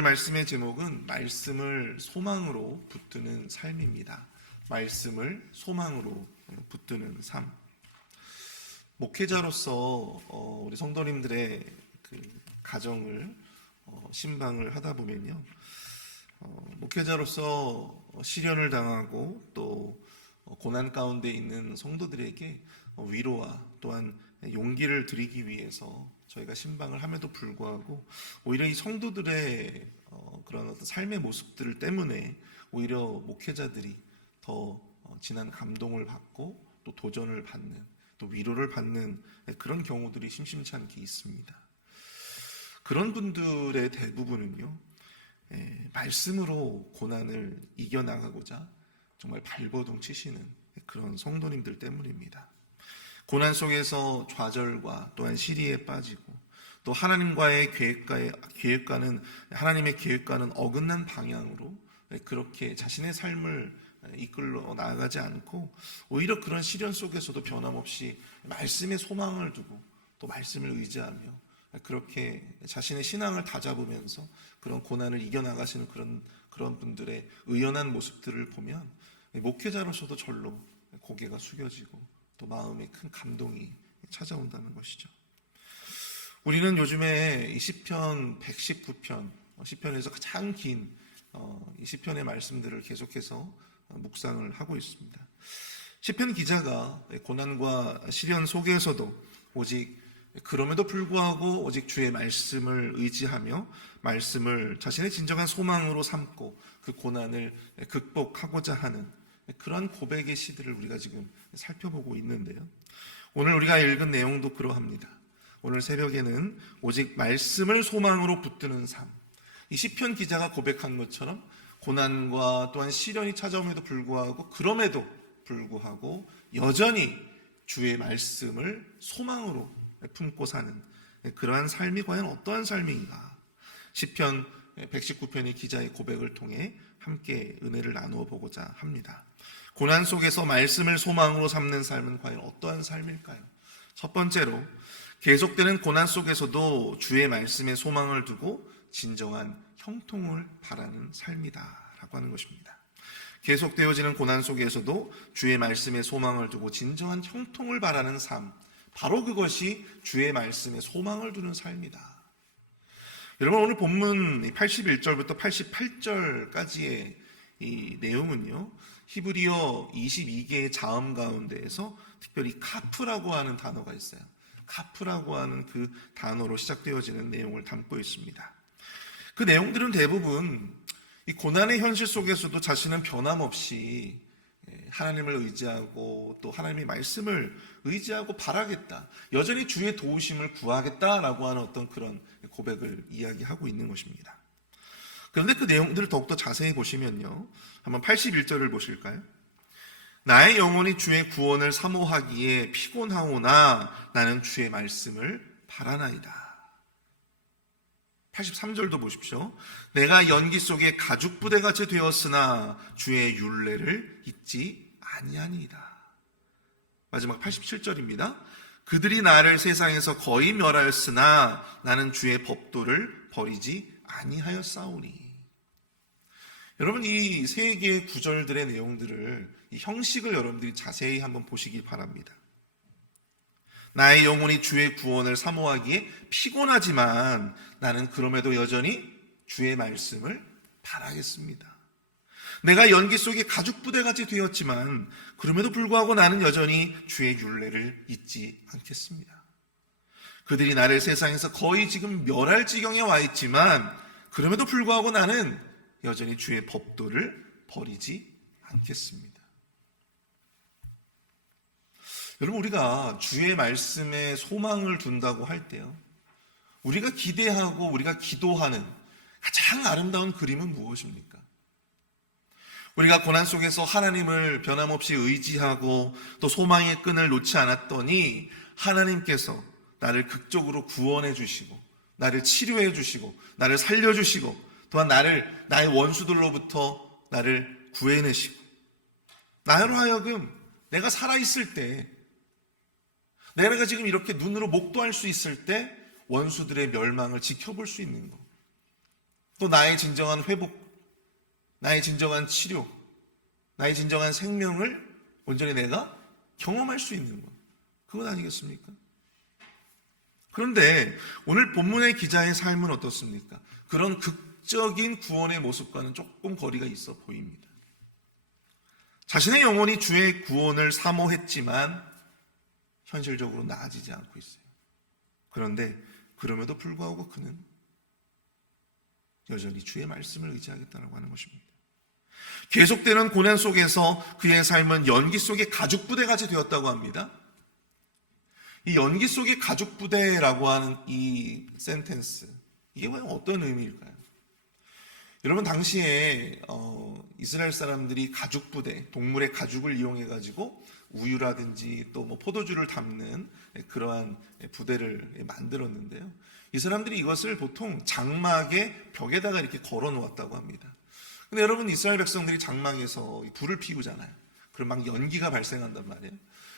오늘 말씀의 제목은 말씀을 소망으로 붙드는 삶입니다. 말씀을 소망으로 붙드는 삶. 목회자로서 우리 성도님들의 그 가정을 신방을 하다 보면요, 목회자로서 시련을 당하고 또 고난 가운데 있는 성도들에게 위로와 또한 용기를 드리기 위해서 저희가 신방을 함에도 불구하고 오히려 이 성도들의 그런 어떤 삶의 모습들 때문에 오히려 목회자들이 더 진한 감동을 받고 또 도전을 받는, 또 위로를 받는 그런 경우들이 심심치 않게 있습니다. 그런 분들의 대부분은요, 말씀으로 고난을 이겨나가고자 정말 발버둥 치시는 그런 성도님들 때문입니다. 고난 속에서 좌절과 또한 시리에 빠지고 또 하나님과의 계획과는 하나님의 계획과는 어긋난 방향으로 그렇게 자신의 삶을 이끌어 나아가지 않고 오히려 그런 시련 속에서도 변함없이 말씀에 소망을 두고 또 말씀을 의지하며 그렇게 자신의 신앙을 다잡으면서 그런 고난을 이겨나가시는 그런 분들의 의연한 모습들을 보면 목회자로서도 절로 고개가 숙여지고 또 마음에 큰 감동이 찾아온다는 것이죠. 우리는 요즘에 이 시편 119편, 시편에서 가장 긴 이 시편의 말씀들을 계속해서 묵상을 하고 있습니다. 시편 기자가 고난과 시련 속에서도 오직 그럼에도 불구하고 오직 주의 말씀을 의지하며 말씀을 자신의 진정한 소망으로 삼고 그 고난을 극복하고자 하는 그런 고백의 시들을 우리가 지금 살펴보고 있는데요. 오늘 우리가 읽은 내용도 그러합니다. 오늘 새벽에는 오직 말씀을 소망으로 붙드는 삶. 이 시편 기자가 고백한 것처럼 고난과 또한 시련이 찾아옴에도 불구하고 그럼에도 불구하고 여전히 주의 말씀을 소망으로 품고 사는 그러한 삶이 과연 어떠한 삶인가? 시편 119편의 기자의 고백을 통해 함께 은혜를 나누어 보고자 합니다. 고난 속에서 말씀을 소망으로 삼는 삶은 과연 어떠한 삶일까요? 첫 번째로, 계속되는 고난 속에서도 주의 말씀에 소망을 두고 진정한 형통을 바라는 삶이다 라고 하는 것입니다. 계속되어지는 고난 속에서도 주의 말씀에 소망을 두고 진정한 형통을 바라는 삶, 바로 그것이 주의 말씀에 소망을 두는 삶이다. 여러분, 오늘 본문 81절부터 88절까지의 이 내용은요, 히브리어 22개의 자음 가운데에서 특별히 카프라고 하는 단어가 있어요. 카프라고 하는 그 단어로 시작되어지는 내용을 담고 있습니다. 그 내용들은 대부분 이 고난의 현실 속에서도 자신은 변함없이 하나님을 의지하고 또 하나님의 말씀을 의지하고 바라겠다, 여전히 주의 도우심을 구하겠다라고 하는 어떤 그런 고백을 이야기하고 있는 것입니다. 그런데 그 내용들을 더욱더 자세히 보시면요, 한번 81절을 보실까요? 나의 영혼이 주의 구원을 사모하기에 피곤하오나 나는 주의 말씀을 바라나이다. 83절도 보십시오. 내가 연기 속에 가죽부대같이 되었으나 주의 율례를 잊지 아니하니이다. 마지막 87절입니다. 그들이 나를 세상에서 거의 멸하였으나 나는 주의 법도를 버리지 아니하였사오니. 여러분, 이 세 개의 구절들의 내용들을, 이 형식을 여러분들이 자세히 한번 보시기 바랍니다. 나의 영혼이 주의 구원을 사모하기에 피곤하지만 나는 그럼에도 여전히 주의 말씀을 바라겠습니다. 내가 연기 속에 가죽부대같이 되었지만 그럼에도 불구하고 나는 여전히 주의 율례를 잊지 않겠습니다. 그들이 나를 세상에서 거의 지금 멸할 지경에 와 있지만 그럼에도 불구하고 나는 여전히 주의 법도를 버리지 않겠습니다. 여러분, 우리가 주의 말씀에 소망을 둔다고 할 때요, 우리가 기대하고 우리가 기도하는 가장 아름다운 그림은 무엇입니까? 우리가 고난 속에서 하나님을 변함없이 의지하고 또 소망의 끈을 놓지 않았더니 하나님께서 나를 극적으로 구원해 주시고 나를 치료해 주시고 나를 살려 주시고 또한 나의 원수들로부터 나를 구해내시고 나로 하여금 내가 살아있을 때, 내가 지금 이렇게 눈으로 목도할 수 있을 때 원수들의 멸망을 지켜볼 수 있는 것, 또 나의 진정한 회복, 나의 진정한 치료, 나의 진정한 생명을 온전히 내가 경험할 수 있는 것, 그것 아니겠습니까? 그런데 오늘 본문의 기자의 삶은 어떻습니까? 그런 극적인 구원의 모습과는 조금 거리가 있어 보입니다. 자신의 영혼이 주의 구원을 사모했지만 현실적으로 나아지지 않고 있어요. 그런데 그럼에도 불구하고 그는 여전히 주의 말씀을 의지하겠다고 하는 것입니다. 계속되는 고난 속에서 그의 삶은 연기 속의 가죽 부대같이 되었다고 합니다. 이 연기 속의 가죽 부대라고 하는 이 센텐스, 이게 과연 어떤 의미일까요? 여러분, 당시에 이스라엘 사람들이 가죽 부대, 동물의 가죽을 이용해 가지고 우유라든지 또 뭐 포도주를 담는 그러한 부대를 만들었는데요. 이 사람들이 이것을 보통 장막의 벽에다가 이렇게 걸어 놓았다고 합니다. 근데 여러분, 이스라엘 백성들이 장막에서 불을 피우잖아요. 그럼 막 연기가 발생한단 말이에요.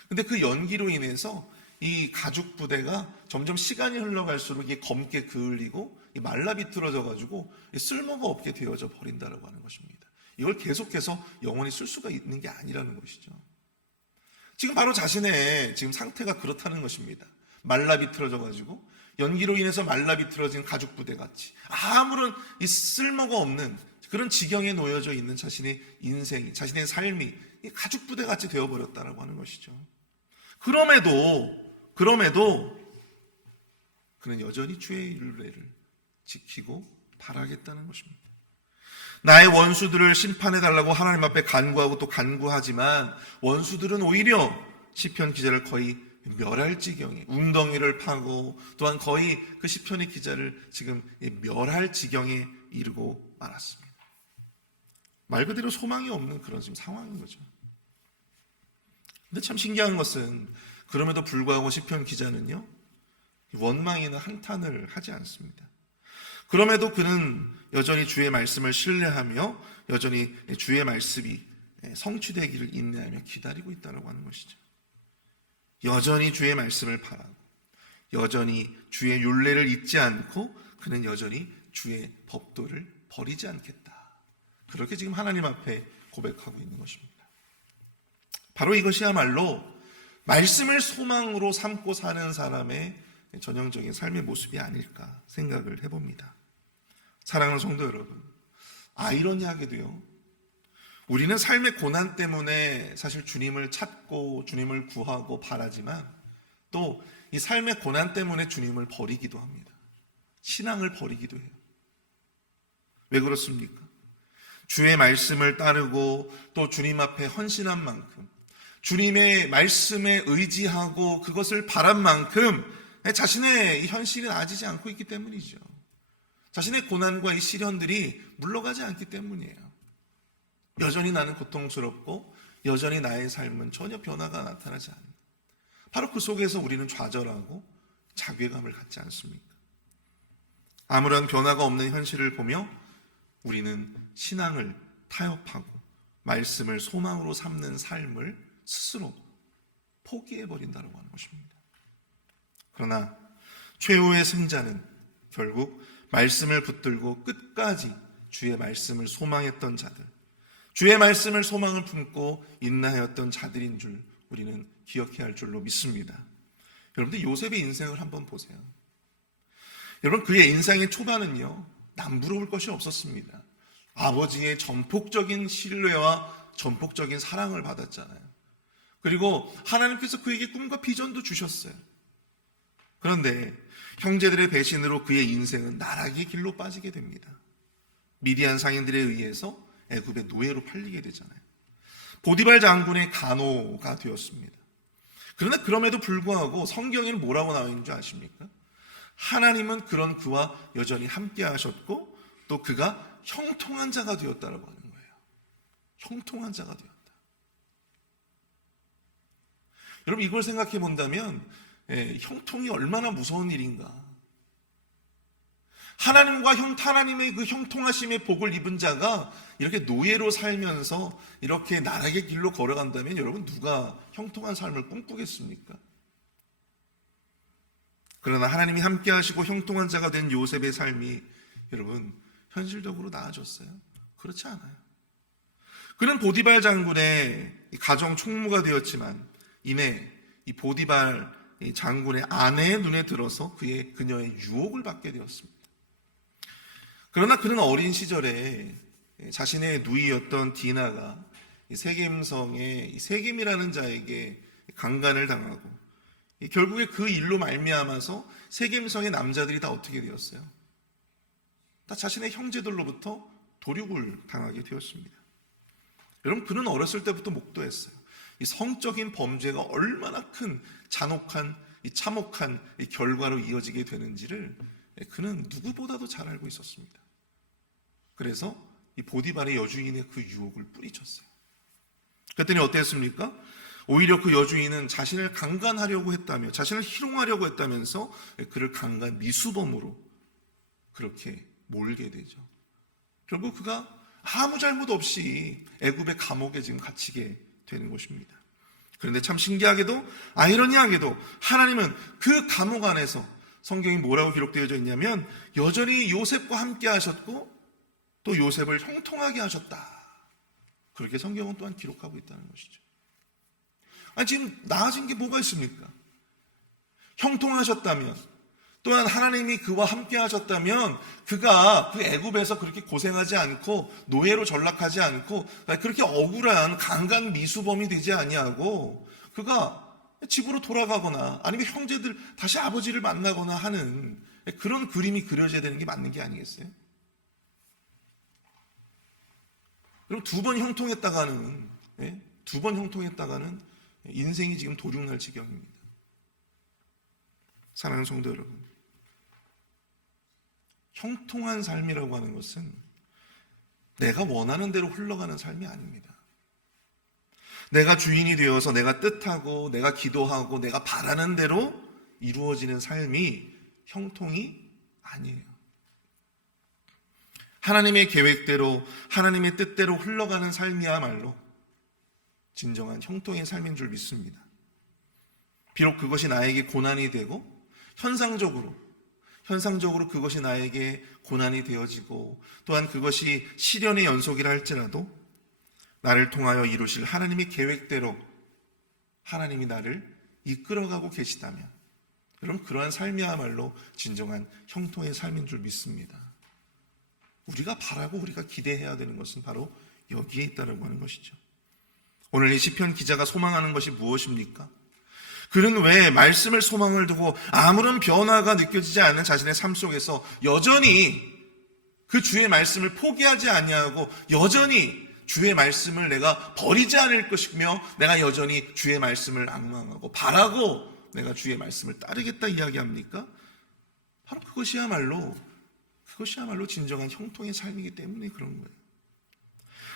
근데 그 연기로 인해서 이 가죽 부대가 점점 시간이 흘러갈수록 이게 검게 그을리고 말라 비틀어져 가지고 쓸모가 없게 되어져 버린다라고 하는 것입니다. 이걸 계속해서 영원히 쓸 수가 있는 게 아니라는 것이죠. 지금 바로 자신의 지금 상태가 그렇다는 것입니다. 말라 비틀어져 가지고 연기로 인해서 말라 비틀어진 가죽 부대 같이 아무런 이 쓸모가 없는 그런 지경에 놓여져 있는 자신의 인생이, 자신의 삶이 가죽 부대 같이 되어 버렸다라고 하는 것이죠. 그럼에도 그는 여전히 주의 율례를 지키고 바라겠다는 것입니다. 나의 원수들을 심판해달라고 하나님 앞에 간구하고 또 간구하지만 원수들은 오히려 시편 기자를 거의 멸할 지경에, 웅덩이를 파고 또한 거의 그 시편의 기자를 지금 멸할 지경에 이르고 말았습니다. 말 그대로 소망이 없는 그런 지금 상황인 거죠. 근데 참 신기한 것은 그럼에도 불구하고 시편 기자는요, 원망에는 한탄을 하지 않습니다. 그럼에도 그는 여전히 주의 말씀을 신뢰하며 여전히 주의 말씀이 성취되기를 인내하며 기다리고 있다고 하는 것이죠. 여전히 주의 말씀을 바라고 여전히 주의 율례를 잊지 않고 그는 여전히 주의 법도를 버리지 않겠다. 그렇게 지금 하나님 앞에 고백하고 있는 것입니다. 바로 이것이야말로 말씀을 소망으로 삼고 사는 사람의 전형적인 삶의 모습이 아닐까 생각을 해봅니다. 사랑하는 성도 여러분, 아이러니하게도요, 우리는 삶의 고난 때문에 사실 주님을 찾고 주님을 구하고 바라지만 또 이 삶의 고난 때문에 주님을 버리기도 합니다. 신앙을 버리기도 해요. 왜 그렇습니까? 주의 말씀을 따르고 또 주님 앞에 헌신한 만큼, 주님의 말씀에 의지하고 그것을 바란 만큼 자신의 이 현실이 나아지지 않고 있기 때문이죠. 자신의 고난과 이 시련들이 물러가지 않기 때문이에요. 여전히 나는 고통스럽고 여전히 나의 삶은 전혀 변화가 나타나지 않는, 바로 그 속에서 우리는 좌절하고 자괴감을 갖지 않습니까? 아무런 변화가 없는 현실을 보며 우리는 신앙을 타협하고 말씀을 소망으로 삼는 삶을 스스로 포기해버린다고 하는 것입니다. 그러나 최후의 승자는 결국 말씀을 붙들고 끝까지 주의 말씀을 소망했던 자들, 주의 말씀을 소망을 품고 인내하였던 자들인 줄 우리는 기억해야 할 줄로 믿습니다. 여러분들 요셉의 인생을 한번 보세요. 여러분, 그의 인생의 초반은요, 남부러울 것이 없었습니다. 아버지의 전폭적인 신뢰와 전폭적인 사랑을 받았잖아요. 그리고 하나님께서 그에게 꿈과 비전도 주셨어요. 그런데 형제들의 배신으로 그의 인생은 나락의 길로 빠지게 됩니다. 미디안 상인들에 의해서 애굽의 노예로 팔리게 되잖아요. 보디발 장군의 간호가 되었습니다. 그러나 그럼에도 불구하고 성경에는 뭐라고 나와 있는 줄 아십니까? 하나님은 그런 그와 여전히 함께 하셨고 또 그가 형통한 자가 되었다라고 하는 거예요. 형통한 자가 되었다. 여러분, 이걸 생각해 본다면 형통이 얼마나 무서운 일인가. 하나님의 그 형통하심의 복을 입은 자가 이렇게 노예로 살면서 이렇게 나락의 길로 걸어간다면 여러분, 누가 형통한 삶을 꿈꾸겠습니까? 그러나 하나님이 함께 하시고 형통한 자가 된 요셉의 삶이 여러분 현실적으로 나아졌어요? 그렇지 않아요. 그는 보디발 장군의 가정 총무가 되었지만 이내 이 보디발 장군의 아내의 눈에 들어서 그녀의 유혹을 받게 되었습니다. 그러나 그는 어린 시절에 자신의 누이였던 디나가 세겜성의 세겜이라는 자에게 강간을 당하고 결국에 그 일로 말미암아서 세겜성의 남자들이 다 어떻게 되었어요? 다 자신의 형제들로부터 도륙을 당하게 되었습니다. 여러분, 그는 어렸을 때부터 목도했어요. 이 성적인 범죄가 얼마나 큰 잔혹한, 이 참혹한 이 결과로 이어지게 되는지를 그는 누구보다도 잘 알고 있었습니다. 그래서 이 보디발의 여주인의 그 유혹을 뿌리쳤어요. 그랬더니 어땠습니까? 오히려 그 여주인은 자신을 강간하려고 했다며, 자신을 희롱하려고 했다면서 그를 강간 미수범으로 그렇게 몰게 되죠. 결국 그가 아무 잘못 없이 애굽의 감옥에 지금 갇히게 되는 것입니다. 그런데 참 신기하게도, 아이러니하게도 하나님은 그 감옥 안에서 성경이 뭐라고 기록되어져 있냐면 여전히 요셉과 함께 하셨고 또 요셉을 형통하게 하셨다. 그렇게 성경은 또한 기록하고 있다는 것이죠. 아니, 지금 나아진 게 뭐가 있습니까? 형통하셨다면, 또한 하나님이 그와 함께 하셨다면 그가 그 애굽에서 그렇게 고생하지 않고 노예로 전락하지 않고 그렇게 억울한 강간 미수범이 되지 아니하고 그가 집으로 돌아가거나 아니면 형제들 다시 아버지를 만나거나 하는 그런 그림이 그려져야 되는 게 맞는 게 아니겠어요? 그럼 두 번 형통했다가는 인생이 지금 도둑날 지경입니다. 사랑하는 성도 여러분, 형통한 삶이라고 하는 것은 내가 원하는 대로 흘러가는 삶이 아닙니다. 내가 주인이 되어서 내가 뜻하고 내가 기도하고 내가 바라는 대로 이루어지는 삶이 형통이 아니에요. 하나님의 계획대로 하나님의 뜻대로 흘러가는 삶이야말로 진정한 형통의 삶인 줄 믿습니다. 비록 그것이 나에게 고난이 되고 현상적으로 그것이 나에게 고난이 되어지고 또한 그것이 시련의 연속이라 할지라도 나를 통하여 이루실 하나님의 계획대로 하나님이 나를 이끌어가고 계시다면 여러분, 그러한 삶이야말로 진정한 형통의 삶인 줄 믿습니다. 우리가 바라고 우리가 기대해야 되는 것은 바로 여기에 있다라고 하는 것이죠. 오늘 이 시편 기자가 소망하는 것이 무엇입니까? 그는 왜 말씀을 소망을 두고 아무런 변화가 느껴지지 않는 자신의 삶 속에서 여전히 그 주의 말씀을 포기하지 아니하고 여전히 주의 말씀을 내가 버리지 않을 것이며 내가 여전히 주의 말씀을 앙망하고 바라고 내가 주의 말씀을 따르겠다 이야기합니까? 바로 그것이야말로 진정한 형통의 삶이기 때문에 그런 거예요.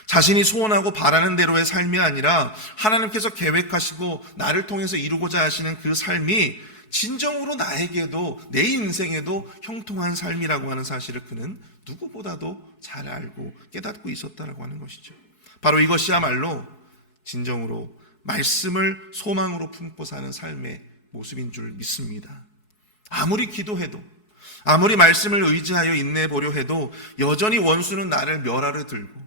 자신이 소원하고 바라는 대로의 삶이 아니라 하나님께서 계획하시고 나를 통해서 이루고자 하시는 그 삶이 진정으로 나에게도 내 인생에도 형통한 삶이라고 하는 사실을 그는 누구보다도 잘 알고 깨닫고 있었다라고 하는 것이죠. 바로 이것이야말로 진정으로 말씀을 소망으로 품고 사는 삶의 모습인 줄 믿습니다. 아무리 기도해도 아무리 말씀을 의지하여 인내해보려 해도 여전히 원수는 나를 멸하려 들고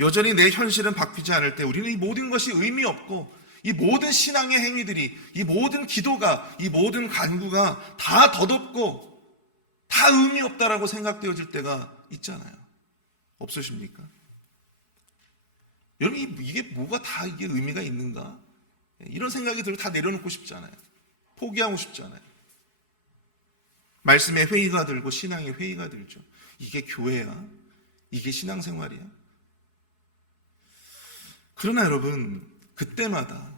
여전히 내 현실은 바뀌지 않을 때 우리는 이 모든 것이 의미 없고 이 모든 신앙의 행위들이 이 모든 기도가 이 모든 간구가 다 덧없고 다 의미 없다라고 생각되어질 때가 있잖아요. 없으십니까? 여러분, 이게 뭐가 다 이게 의미가 있는가? 이런 생각이 들어 다 내려놓고 싶잖아요. 포기하고 싶잖아요. 말씀의 회의가 들고 신앙의 회의가 들죠. 이게 교회야? 이게 신앙생활이야? 그러나 여러분, 그때마다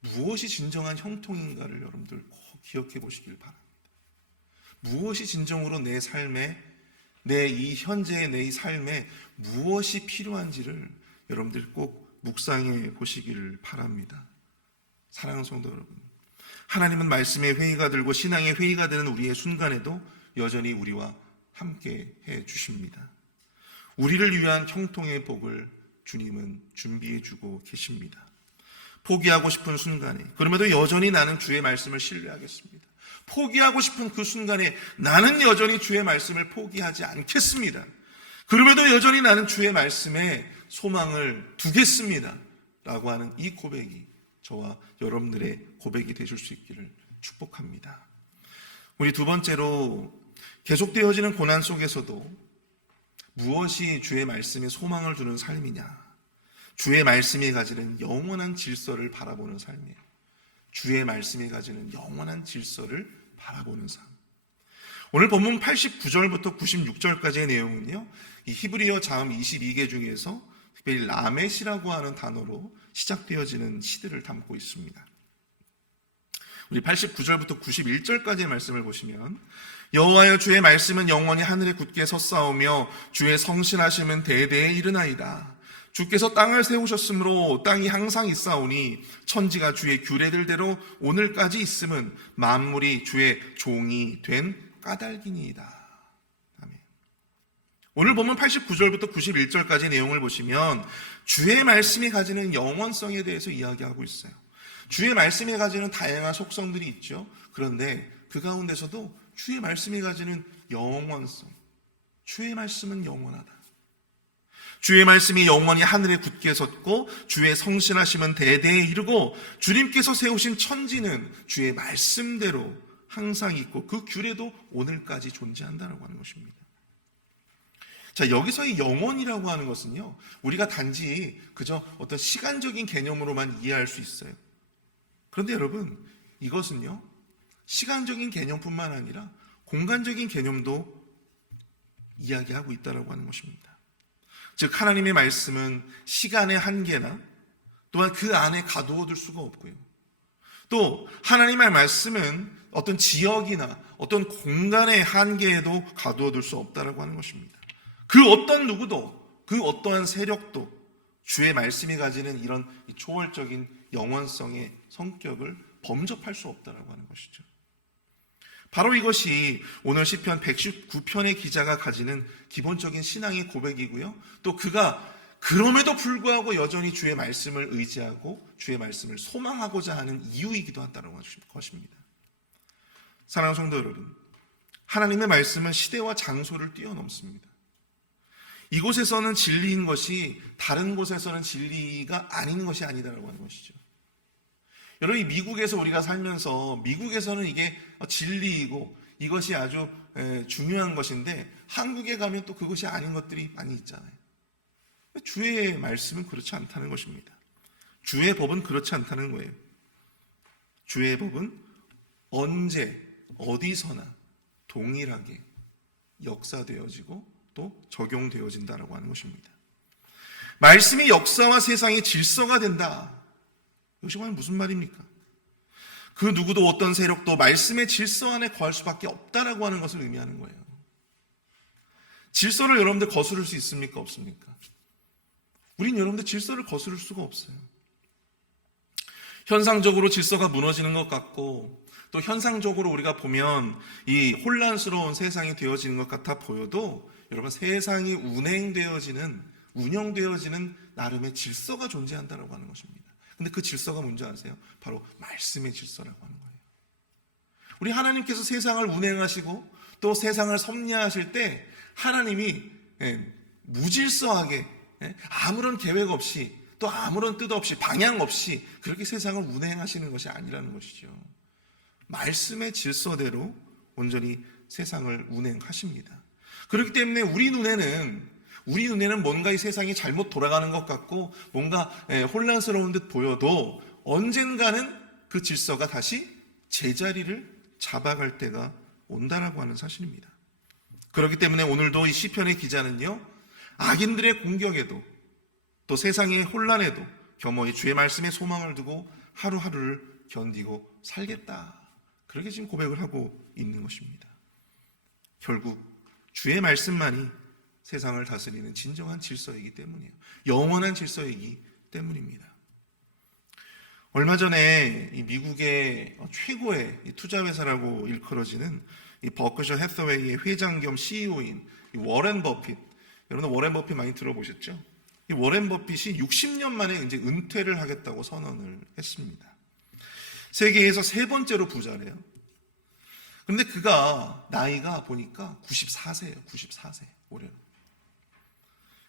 무엇이 진정한 형통인가를 여러분들 꼭 기억해 보시길 바랍니다. 무엇이 진정으로 내 삶에, 내 이 현재의 내 이 삶에 무엇이 필요한지를 여러분들 꼭 묵상해 보시길 바랍니다. 사랑하는 성도 여러분, 하나님은 말씀의 회의가 들고 신앙의 회의가 되는 우리의 순간에도 여전히 우리와 함께 해 주십니다. 우리를 위한 형통의 복을 주님은 준비해 주고 계십니다. 포기하고 싶은 순간에 그럼에도 여전히 나는 주의 말씀을 신뢰하겠습니다. 포기하고 싶은 그 순간에 나는 여전히 주의 말씀을 포기하지 않겠습니다. 그럼에도 여전히 나는 주의 말씀에 소망을 두겠습니다. 라고 하는 이 고백이 저와 여러분들의 고백이 되실 수 있기를 축복합니다. 우리 두 번째로 계속되어지는 고난 속에서도 무엇이 주의 말씀에 소망을 두는 삶이냐? 주의 말씀이 가지는 영원한 질서를 바라보는 삶이에요. 주의 말씀이 가지는 영원한 질서를 바라보는 삶. 오늘 본문 89절부터 96절까지의 내용은요, 이 히브리어 자음 22개 중에서 특별히 라멧이라고 하는 단어로 시작되어지는 시들을 담고 있습니다. 우리 89절부터 91절까지의 말씀을 보시면, 여호와여 주의 말씀은 영원히 하늘에 굳게 섰사오며 주의 성실하심은 대대에 이르나이다. 주께서 땅을 세우셨으므로 땅이 항상 있사오니 천지가 주의 규례들대로 오늘까지 있음은 만물이 주의 종이 된 까닭이니이다. 아멘. 오늘 보면 89절부터 91절까지 내용을 보시면 주의 말씀이 가지는 영원성에 대해서 이야기하고 있어요. 주의 말씀이 가지는 다양한 속성들이 있죠. 그런데 그 가운데서도 주의 말씀이 가지는 영원성, 주의 말씀은 영원하다. 주의 말씀이 영원히 하늘에 굳게 섰고 주의 성실하심은 대대에 이르고 주님께서 세우신 천지는 주의 말씀대로 항상 있고 그 규례도 오늘까지 존재한다라고 하는 것입니다. 자, 여기서의 영원이라고 하는 것은요, 우리가 단지 그저 어떤 시간적인 개념으로만 이해할 수 있어요. 그런데 여러분, 이것은요, 시간적인 개념뿐만 아니라 공간적인 개념도 이야기하고 있다라고 하는 것입니다. 즉 하나님의 말씀은 시간의 한계나 또한 그 안에 가두어둘 수가 없고요. 또 하나님의 말씀은 어떤 지역이나 어떤 공간의 한계에도 가두어둘 수 없다라고 하는 것입니다. 그 어떤 누구도, 그 어떠한 세력도 주의 말씀이 가지는 이런 초월적인 영원성의 성격을 범접할 수 없다라고 하는 것이죠. 바로 이것이 오늘 시편 119편의 기자가 가지는 기본적인 신앙의 고백이고요. 또 그가 그럼에도 불구하고 여전히 주의 말씀을 의지하고 주의 말씀을 소망하고자 하는 이유이기도 하다는 것입니다. 사랑하는 성도 여러분, 하나님의 말씀은 시대와 장소를 뛰어넘습니다. 이곳에서는 진리인 것이 다른 곳에서는 진리가 아닌 것이 아니다라고 하는 것이죠. 여러분, 미국에서 우리가 살면서 미국에서는 이게 진리이고 이것이 아주 중요한 것인데 한국에 가면 또 그것이 아닌 것들이 많이 있잖아요. 주의 말씀은 그렇지 않다는 것입니다. 주의 법은 그렇지 않다는 거예요. 주의 법은 언제 어디서나 동일하게 역사되어지고 또 적용되어진다라고 하는 것입니다. 말씀이 역사와 세상의 질서가 된다. 이것이 과연 무슨 말입니까? 그 누구도 어떤 세력도 말씀의 질서 안에 거할 수밖에 없다라고 하는 것을 의미하는 거예요. 질서를 여러분들 거스를 수 있습니까? 없습니까? 우린 여러분들 질서를 거스를 수가 없어요. 현상적으로 질서가 무너지는 것 같고 또 현상적으로 우리가 보면 이 혼란스러운 세상이 되어지는 것 같아 보여도 여러분, 세상이 운영되어지는 나름의 질서가 존재한다라고 하는 것입니다. 근데 그 질서가 뭔지 아세요? 바로 말씀의 질서라고 하는 거예요. 우리 하나님께서 세상을 운행하시고 또 세상을 섭리하실 때 하나님이 무질서하게 아무런 계획 없이 또 아무런 뜻 없이 방향 없이 그렇게 세상을 운행하시는 것이 아니라는 것이죠. 말씀의 질서대로 온전히 세상을 운행하십니다. 그렇기 때문에 우리 눈에는 뭔가 이 세상이 잘못 돌아가는 것 같고 뭔가 혼란스러운 듯 보여도 언젠가는 그 질서가 다시 제자리를 잡아갈 때가 온다라고 하는 사실입니다. 그렇기 때문에 오늘도 이 시편의 기자는요, 악인들의 공격에도 또 세상의 혼란에도 겸허히 주의 말씀에 소망을 두고 하루하루를 견디고 살겠다. 그렇게 지금 고백을 하고 있는 것입니다. 결국 주의 말씀만이 세상을 다스리는 진정한 질서이기 때문이에요. 영원한 질서이기 때문입니다. 얼마 전에 이 미국의 최고의 투자회사라고 일컬어지는 이 버크셔 해서웨이의 회장 겸 CEO인 이 워렌 버핏, 여러분 워렌 버핏 많이 들어보셨죠? 이 워렌 버핏이 60년 만에 이제 은퇴를 하겠다고 선언을 했습니다. 세계에서 세 번째로 부자래요. 그런데 그가 나이가 보니까 94세예요. 94세 올해로.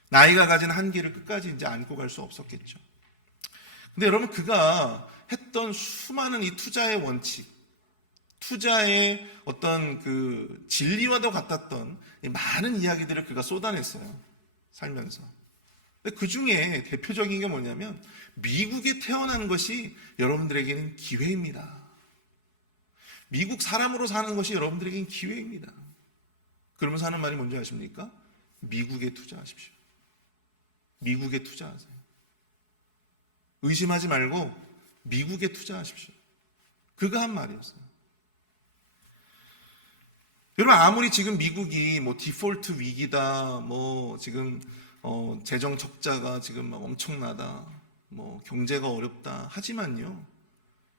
나이가 가진 한계를 끝까지 이제 안고 갈 수 없었겠죠. 근데 여러분, 그가 했던 수많은 이 투자의 원칙, 투자의 어떤 그 진리와도 같았던 많은 이야기들을 그가 쏟아냈어요. 살면서. 근데 그 중에 대표적인 게 뭐냐면, 미국에 태어난 것이 여러분들에게는 기회입니다. 미국 사람으로 사는 것이 여러분들에게는 기회입니다. 그러면서 하는 말이 뭔지 아십니까? 미국에 투자하십시오. 미국에 투자하세요. 의심하지 말고 미국에 투자하십시오. 그가 한 말이었어요. 여러분, 아무리 지금 미국이 뭐 디폴트 위기다, 뭐 지금 재정 적자가 지금 막 엄청나다, 뭐 경제가 어렵다 하지만요,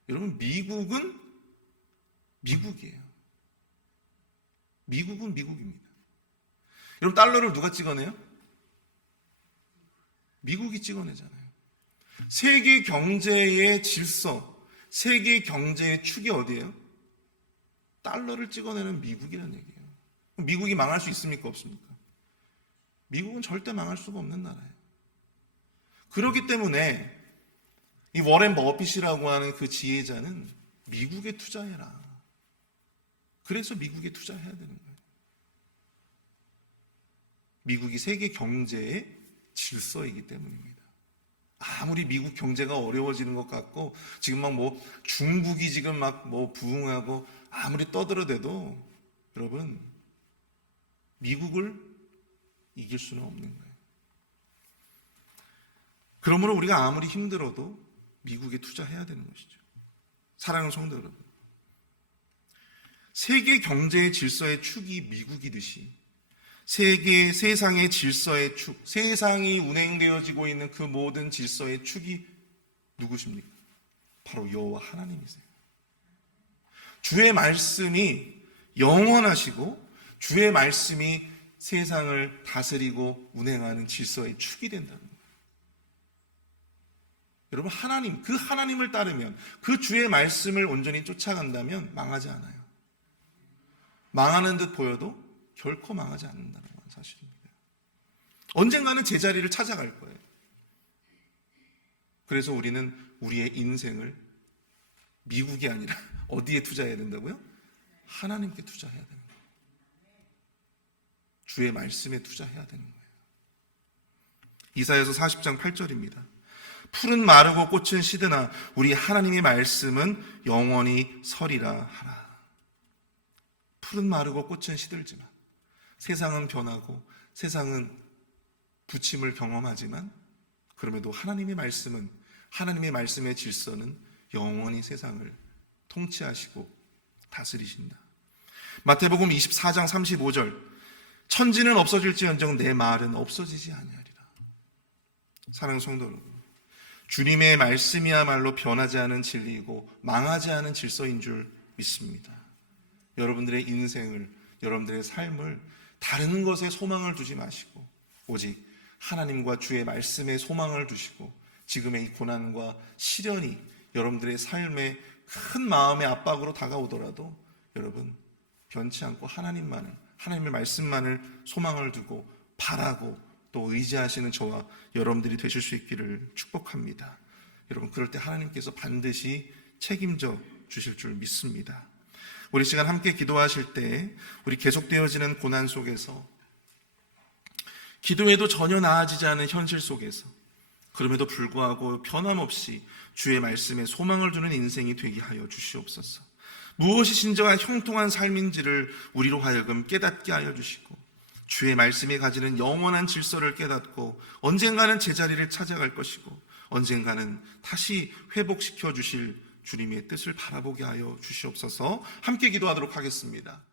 여러분, 미국은 미국이에요. 미국은 미국입니다. 여러분, 달러를 누가 찍어내요? 미국이 찍어내잖아요. 세계 경제의 질서, 세계 경제의 축이 어디예요? 달러를 찍어내는 미국이라는 얘기예요. 미국이 망할 수 있습니까? 없습니까? 미국은 절대 망할 수가 없는 나라예요. 그렇기 때문에 이 워렌 버핏이라고 하는 그 지혜자는 미국에 투자해라. 그래서 미국에 투자해야 되는 거예요. 미국이 세계 경제의 질서이기 때문입니다. 아무리 미국 경제가 어려워지는 것 같고 지금 막 뭐 중국이 지금 막 뭐 부흥하고 아무리 떠들어대도 여러분, 미국을 이길 수는 없는 거예요. 그러므로 우리가 아무리 힘들어도 미국에 투자해야 되는 것이죠. 사랑하는 성도 여러분, 세계 경제의 질서의 축이 미국이듯이 세상의 질서의 축, 세상이 운행되어지고 있는 그 모든 질서의 축이 누구십니까? 바로 여호와 하나님이세요. 주의 말씀이 영원하시고 주의 말씀이 세상을 다스리고 운행하는 질서의 축이 된다는 거예요. 여러분, 하나님, 그 하나님을 따르면, 그 주의 말씀을 온전히 쫓아간다면 망하지 않아요. 망하는 듯 보여도 결코 망하지 않는다는 건 사실입니다. 언젠가는 제자리를 찾아갈 거예요. 그래서 우리는 우리의 인생을 미국이 아니라 어디에 투자해야 된다고요? 하나님께 투자해야 되는 거예요. 주의 말씀에 투자해야 되는 거예요. 이사야서 40장 8절입니다. 풀은 마르고 꽃은 시드나 우리 하나님의 말씀은 영원히 서리라 하라. 풀은 마르고 꽃은 시들지만, 세상은 변하고 세상은 부침을 경험하지만, 그럼에도 하나님의 말씀은, 하나님의 말씀의 질서는 영원히 세상을 통치하시고 다스리신다. 마태복음 24장 35절, 천지는 없어질지언정 내 말은 없어지지 아니하리라. 사랑하는 성도 여러분, 주님의 말씀이야말로 변하지 않은 진리이고 망하지 않은 질서인 줄 믿습니다. 여러분들의 인생을, 여러분들의 삶을 다른 것에 소망을 두지 마시고 오직 하나님과 주의 말씀에 소망을 두시고, 지금의 이 고난과 시련이 여러분들의 삶에 큰 마음의 압박으로 다가오더라도 여러분, 변치 않고 하나님만을, 하나님의 말씀만을 소망을 두고 바라고 또 의지하시는 저와 여러분들이 되실 수 있기를 축복합니다. 여러분, 그럴 때 하나님께서 반드시 책임져 주실 줄 믿습니다. 우리 시간 함께 기도하실 때 우리 계속되어지는 고난 속에서, 기도해도 전혀 나아지지 않은 현실 속에서, 그럼에도 불구하고 변함없이 주의 말씀에 소망을 두는 인생이 되게 하여 주시옵소서. 무엇이 진정한 형통한 삶인지를 우리로 하여금 깨닫게 하여 주시고, 주의 말씀이 가지는 영원한 질서를 깨닫고 언젠가는 제자리를 찾아갈 것이고 언젠가는 다시 회복시켜 주실 주님의 뜻을 바라보게 하여 주시옵소서. 함께 기도하도록 하겠습니다.